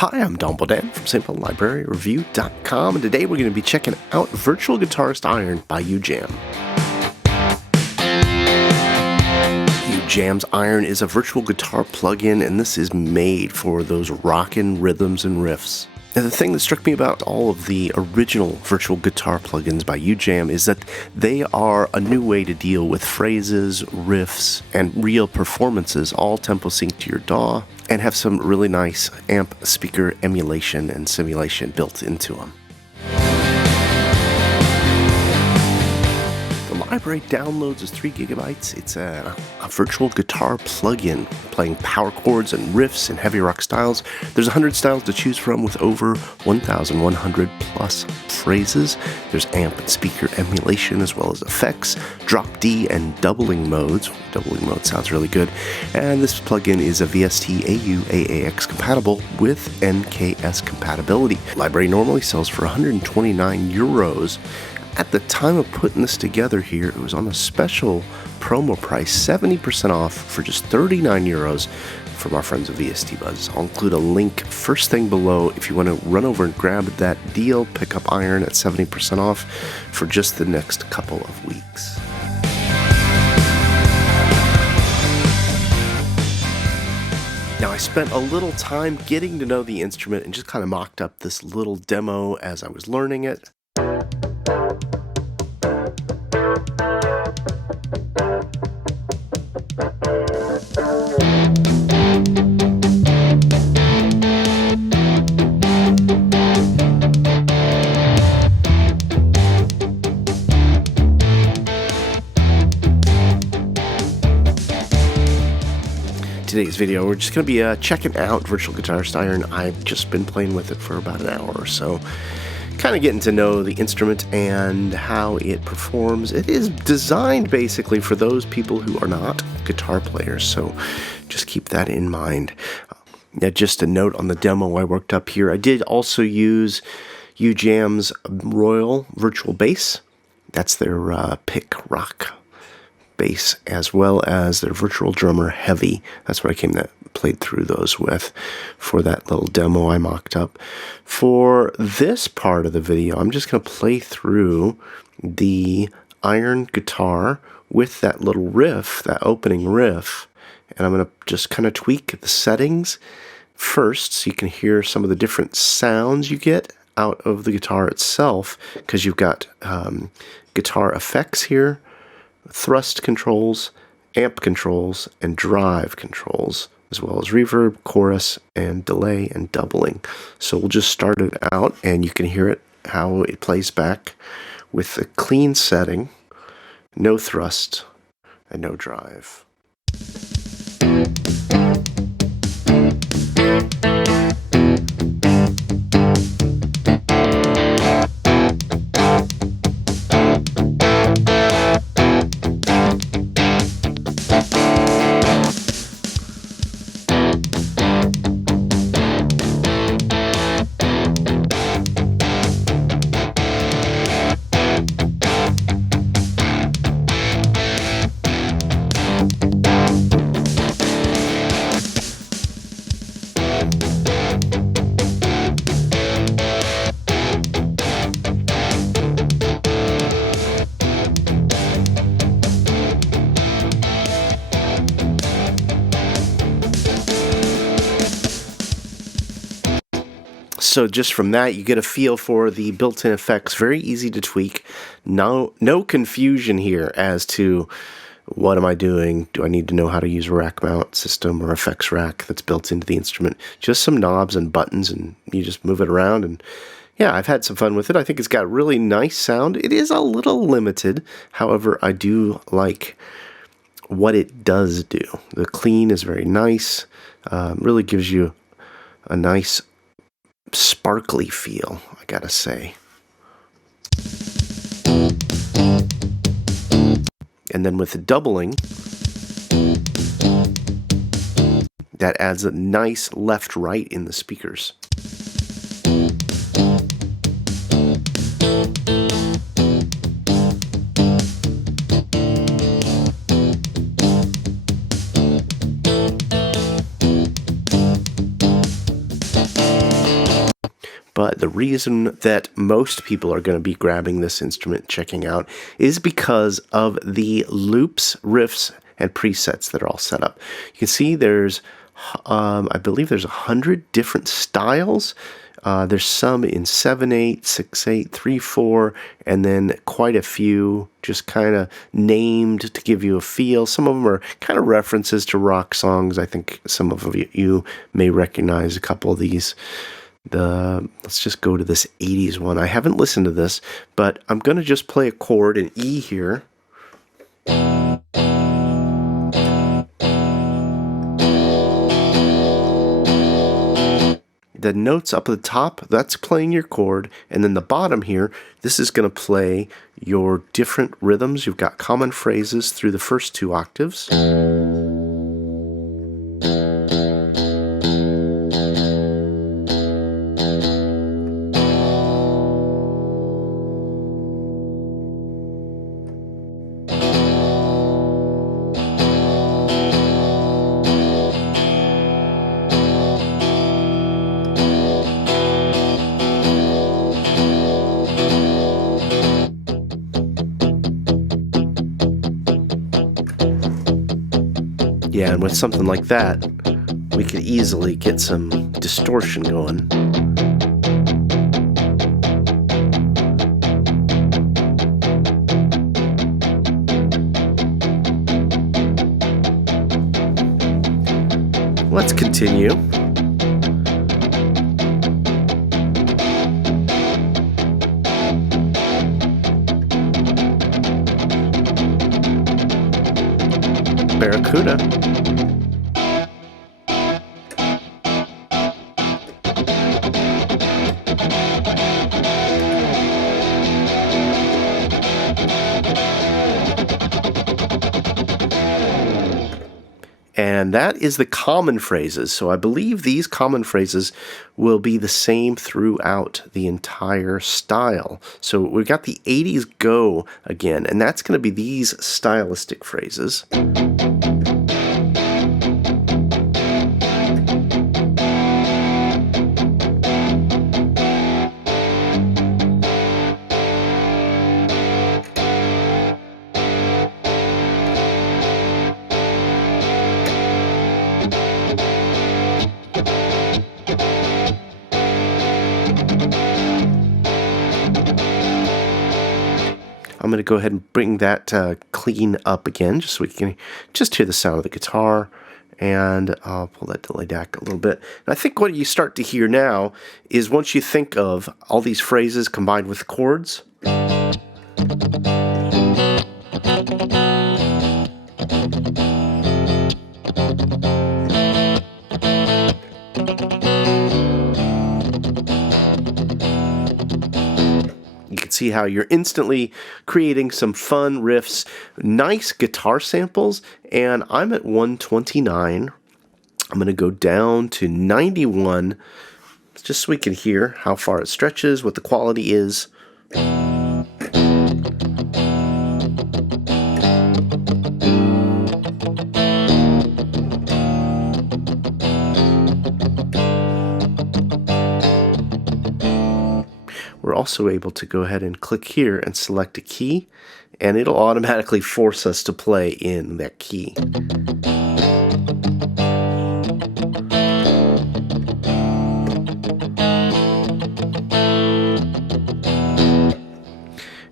Hi, I'm Don Bodan from SaintPaulLibraryReview.com, and today we're going to be checking out Virtual Guitarist IRON by UJAM. UJAM's IRON is a virtual guitar plugin, and this is made for those rockin' rhythms and riffs. And the thing that struck me about all of the original virtual guitar plugins by UJAM is that they are a new way to deal with phrases, riffs, and real performances, all tempo synced to your DAW, and have some really nice amp speaker emulation and simulation built into them. The library downloads is 3 gigabytes. It's a virtual guitar plugin playing power chords and riffs in heavy rock styles. There's 100 styles to choose from with over 1,100 plus phrases. There's amp and speaker emulation as well as effects, drop D and doubling modes. Doubling mode sounds really good. And this plugin is a VST AU AAX compatible with NKS compatibility. Library normally sells for 129 euros. At the time of putting this together here, it was on a special promo price, 70% off for just 39 euros from our friends at VST Buzz. I'll include a link first thing below if you want to run over and grab that deal, pick up IRON at 70% off for just the next couple of weeks. Now, I spent a little time getting to know the instrument and just kind of mocked up this little demo as I was learning it. Today's video, we're just going to be checking out Virtual Guitarist IRON. I've just been playing with it for about an hour or so, kind of getting to know the instrument and how it performs. It is designed basically for those people who are not guitar players, so just keep that in mind. Just a note on the demo I worked up here, I did also use UJAM's Royal Virtual Bass. That's their pick rock bass, as well as their virtual drummer Heavy. That's what I played through those with for that little demo I mocked up. For this part of the video, I'm just going to play through the IRON guitar with that little riff, that opening riff, and I'm going to just kind of tweak the settings first so you can hear some of the different sounds you get out of the guitar itself, because you've got guitar effects here, thrust controls, amp controls, and drive controls, as well as reverb, chorus, and delay and doubling. So we'll just start it out, and you can hear it, how it plays back with a clean setting, no thrust, and no drive. So just from that, you get a feel for the built-in effects. Very easy to tweak. No confusion here as to what am I doing? Do I need to know how to use a rack mount system or effects rack that's built into the instrument? Just some knobs and buttons, and you just move it around. And yeah, I've had some fun with it. I think it's got really nice sound. It is a little limited. However, I do like what it does do. The clean is very nice. Really gives you a nice sparkly feel, I gotta say. And then with the doubling, that adds a nice left-right in the speakers. But the reason that most people are going to be grabbing this instrument, checking out, is because of the loops, riffs, and presets that are all set up. You can see there's, I believe there's 100 different styles. There's some in 7/8, 6/8, 3/4, and then quite a few just kind of named to give you a feel. Some of them are kind of references to rock songs. I think some of you may recognize a couple of these. Let's just go to this 80s one. I haven't listened to this, but I'm going to just play a chord in E here. The notes up at the top, that's playing your chord, and then the bottom here, this is going to play your different rhythms. You've got common phrases through the first 2 octaves. Yeah, and with something like that, we could easily get some distortion going. Let's continue. Barracuda. And that is the common phrases. So I believe these common phrases will be the same throughout the entire style. So we've got the 80s go again, and that's going to be these stylistic phrases. I'm going to go ahead and bring that clean up again, just so we can just hear the sound of the guitar. And I'll pull that delay back a little bit. And I think what you start to hear now is once you think of all these phrases combined with chords. See how you're instantly creating some fun riffs, nice guitar samples, and I'm at 129. I'm going to go down to 91 just so we can hear how far it stretches, what the quality is. We're also able to go ahead and click here and select a key, and it'll automatically force us to play in that key.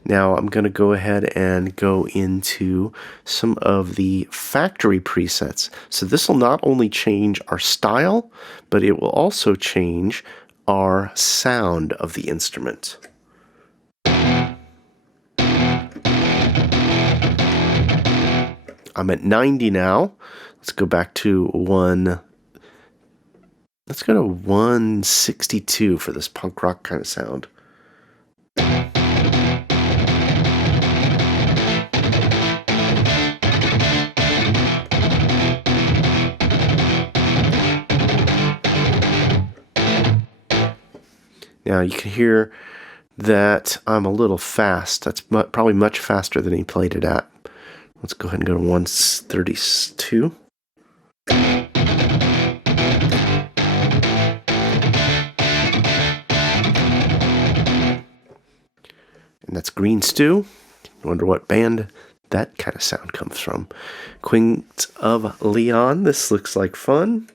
Now I'm going to go ahead and go into some of the factory presets. So this will not only change our style, but it will also change our sound of the instrument. I'm at 90 now. Let's go back to let's go to 162 for this punk rock kind of sound. Now you can hear that I'm a little fast. That's probably much faster than he played it at. Let's go ahead and go to 132. That's Green Stew. Wonder what band that kind of sound comes from. Queens of Leon. This looks like fun.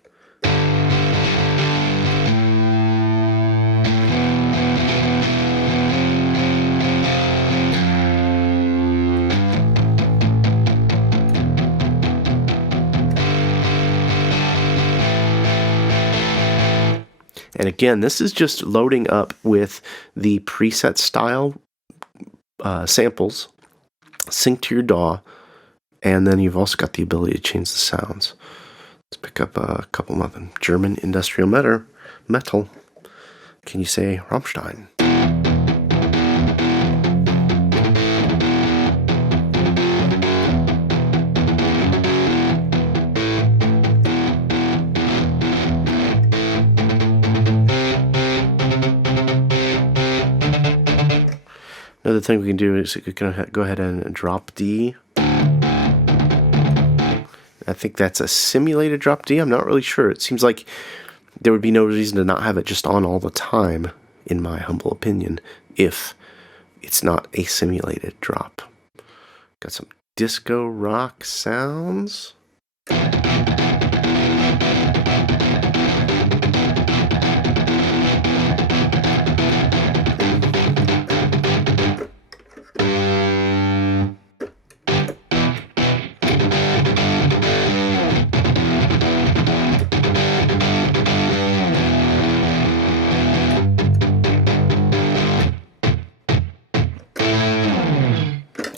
And again, this is just loading up with the preset style samples, sync to your DAW, and then you've also got the ability to change the sounds. Let's pick up a couple of them. German industrial metal. Can you say Rammstein? Another thing we can do is we can go ahead and drop D. I think that's a simulated drop D. I'm not really sure. It seems like there would be no reason to not have it just on all the time, in my humble opinion, if it's not a simulated drop. Got some disco rock sounds.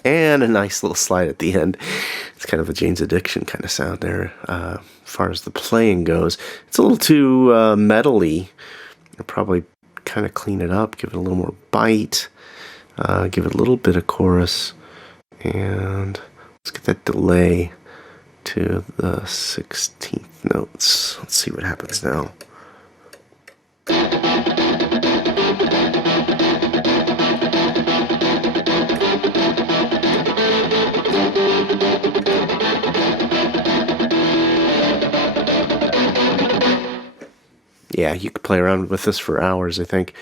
And a nice little slide at the end. It's kind of a Jane's Addiction kind of sound there, as far as the playing goes. It's a little too metally. I'll probably kind of clean it up, give it a little more bite, give it a little bit of chorus, and let's get that delay to the 16th notes. Let's see what happens now. Yeah, you could play around with this for hours, I think.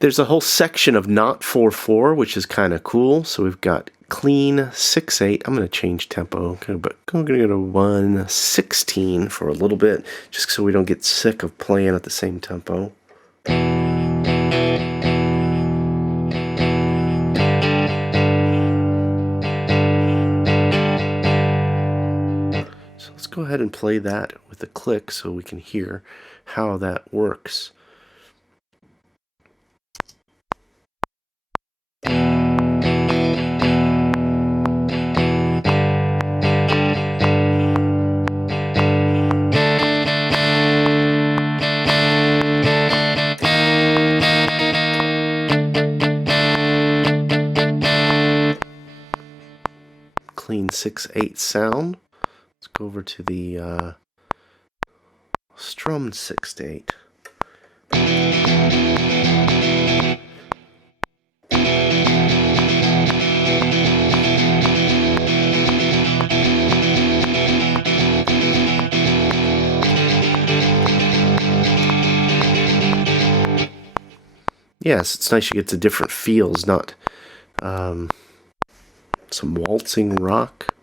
There's a whole section of not 4/4, which is kind of cool. So we've got clean 6/8. I'm going to change tempo, but I'm going to go to 1/16 for a little bit, just so we don't get sick of playing at the same tempo. So let's go ahead and play that with a click so we can hear how that works. Clean 6/8 sound. Let's go over to the strummed 6/8. Yes, it's nice you get to different feels, not some waltzing rock.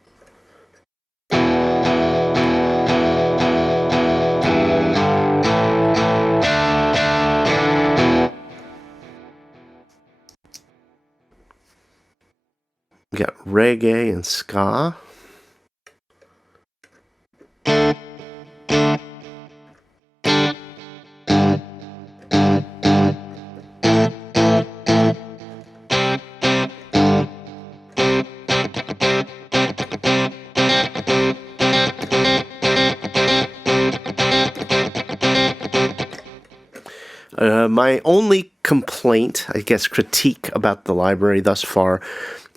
We got reggae and ska. My only complaint, I guess, critique about the library thus far,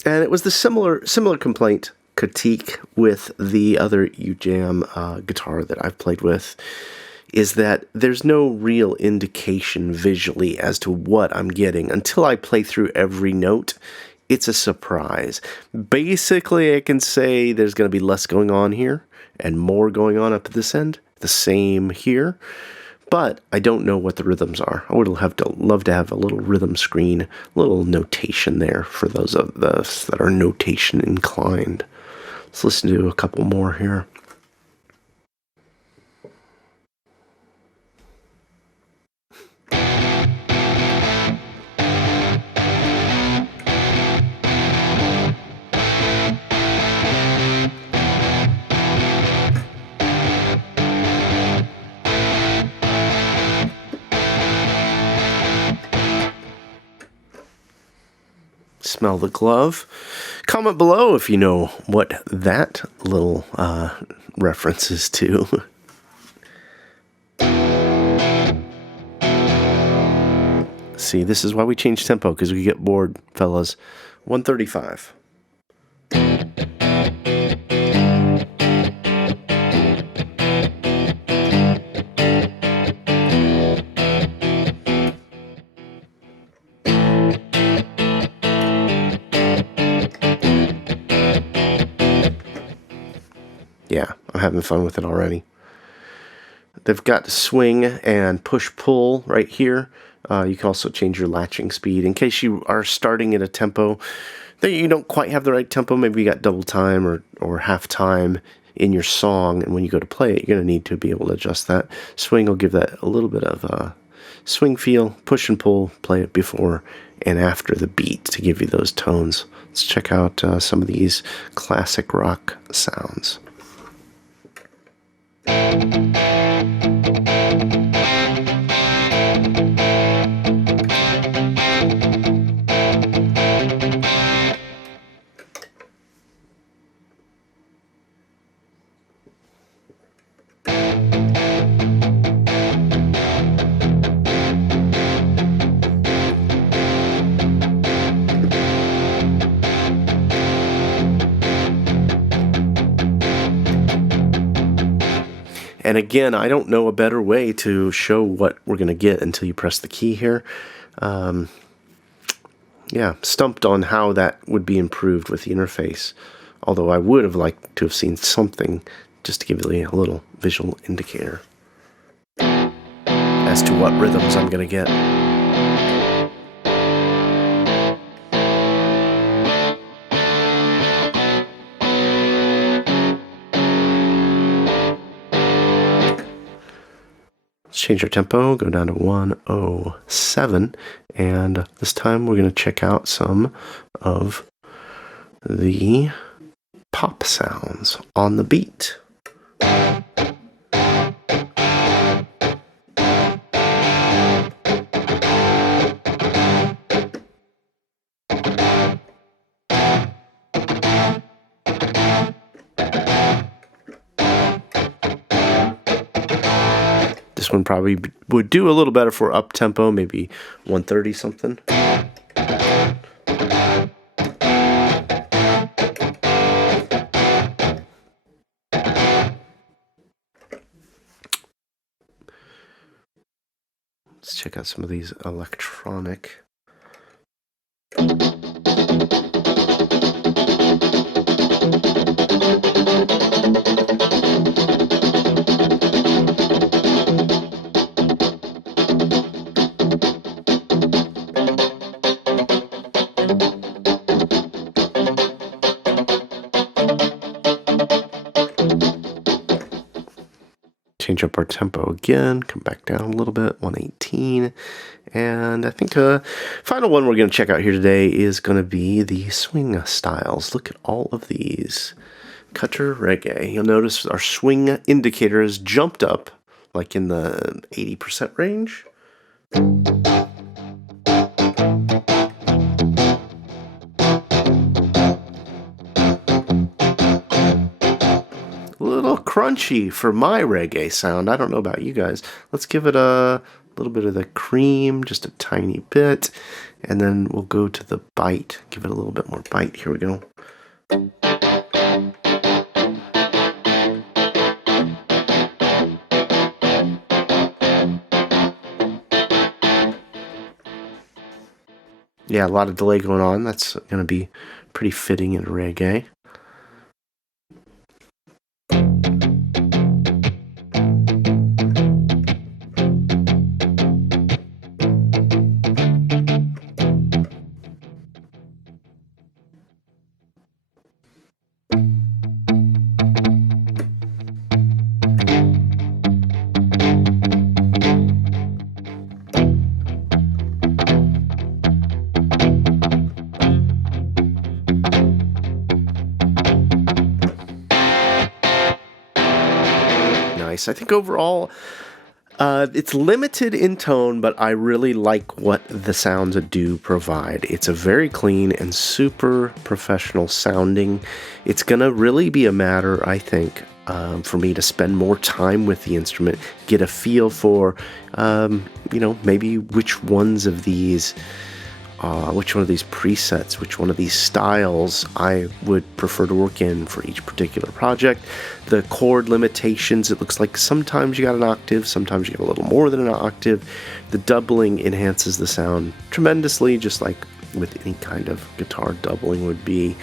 and it was the similar complaint critique with the other UJAM guitar that I've played with, is that there's no real indication visually as to what I'm getting. Until I play through every note, it's a surprise. Basically, I can say there's going to be less going on here and more going on up at this end. The same here. but I don't know what the rhythms are. I would love to have a little rhythm screen, a little notation there for those of us that are notation inclined. Let's listen to a couple more here. Smell the glove. Comment below if you know what that little reference is to. See, this is why we change tempo, because we get bored, fellas. 135. Yeah, I'm having fun with it already. They've got swing and push-pull right here. You can also change your latching speed in case you are starting at a tempo that you don't quite have the right tempo. Maybe you got double time or half time in your song, and when you go to play it, you're going to need to be able to adjust that. Swing will give that a little bit of swing feel. Push and pull, play it before and after the beat to give you those tones. Let's check out some of these classic rock sounds. And again, I don't know a better way to show what we're going to get until you press the key here. Yeah, stumped on how that would be improved with the interface. Although I would have liked to have seen something just to give you a little visual indicator as to what rhythms I'm going to get. Change our tempo, go down to 107, and this time we're going to check out some of the pop sounds on the beat. This one probably would do a little better for up tempo, maybe 130 something. Let's check out some of these electronic. Change up our tempo again, come back down a little bit, 118. And I think final one we're going to check out here today is going to be the swing styles. Look at all of these. Cutter reggae. You'll notice our swing indicator has jumped up, like in the 80% range. Crunchy for my reggae sound. I don't know about you guys. Let's give it a little bit of the cream, just a tiny bit, and then we'll go to the bite. Give it a little bit more bite. Here we go. Yeah, a lot of delay going on. That's going to be pretty fitting in reggae. nice. I think overall, it's limited in tone, but I really like what the sounds do provide. It's a very clean and super professional sounding. It's going to really be a matter, I think, for me to spend more time with the instrument, get a feel for, maybe which one of these presets, which one of these styles I would prefer to work in for each particular project. The chord limitations, it looks like sometimes you got an octave, sometimes you get a little more than an octave. The doubling enhances the sound tremendously, just like with any kind of guitar doubling would be.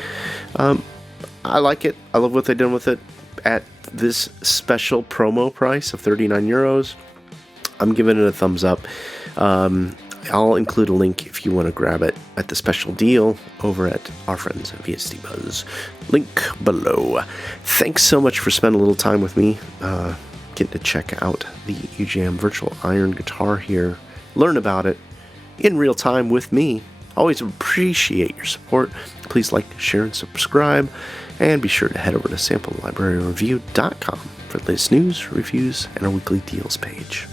I like it. I love what they've done with it. At this special promo price of 39 euros, I'm giving it a thumbs up. I'll include a link if you want to grab it at the special deal over at our friends at VST Buzz. Link below. Thanks so much for spending a little time with me, getting to check out the UJAM Virtual Iron guitar here, learn about it in real time with me. Always appreciate your support. Please like, share, and subscribe, and be sure to head over to samplelibraryreview.com for the latest news, reviews, and our weekly deals page.